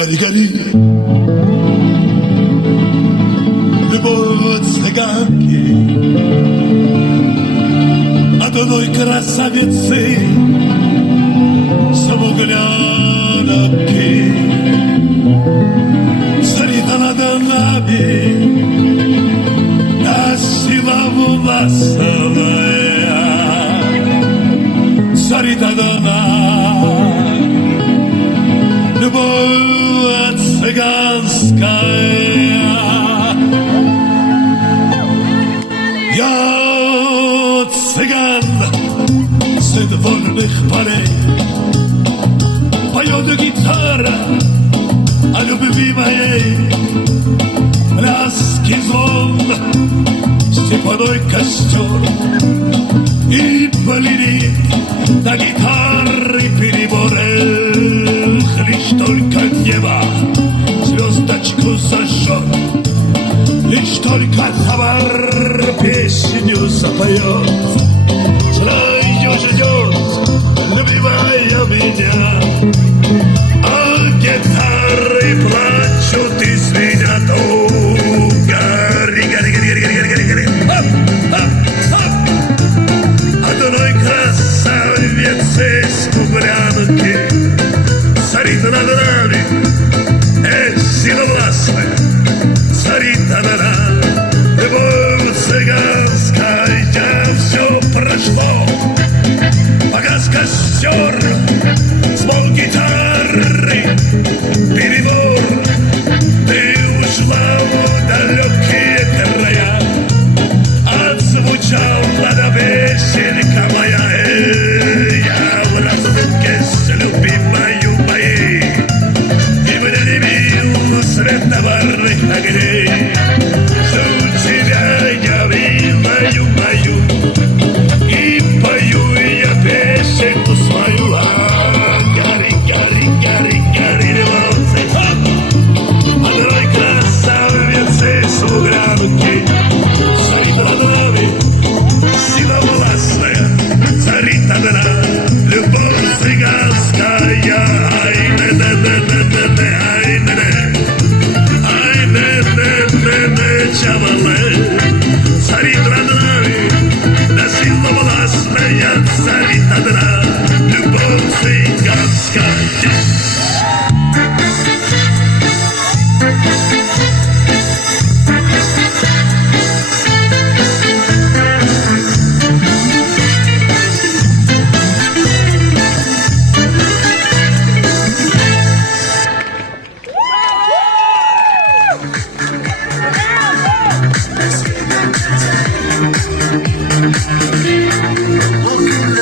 гори-гори. Любовь цыганки от одной красавицы смуглянки. Царит над нами красиво волосая, царит она, любовь цыганская. Я цыган, сын вольных полей, поет гитара о любви моей, пляски звон, степной костер, и балерин до гитары переборы. Лишь только небо звездочку зажжет, лишь только товар песню запоет. Знаю, ждет любимая меня, а гитары плачут и звенят. О, гори, гори, гори, гори, гори, гори, гори. Хоп, хоп, хоп. Одной красавицы смуглянки царит над нами, сила властная, царит она, любовь цыганская. Все прошло, погас костер, звон гитары, перебор. Ты ушла в далекие края, отзвучала до песенка моя. Я в разлуке с любимою моей, и меня не бил свет товарных огней. Жду тебя, я милую мою, и пою я песенку свою. А гори, гори, гори, гори, революция. Одной красавицы смуглянки царит над нами сила властная, царит одна любовь цыганская. Ай, не-не-не-не-не, ай, не-не, ай, не-не-не-не, чавале. Царит над нами да сила властная, царит одна любовь цыганская. Walking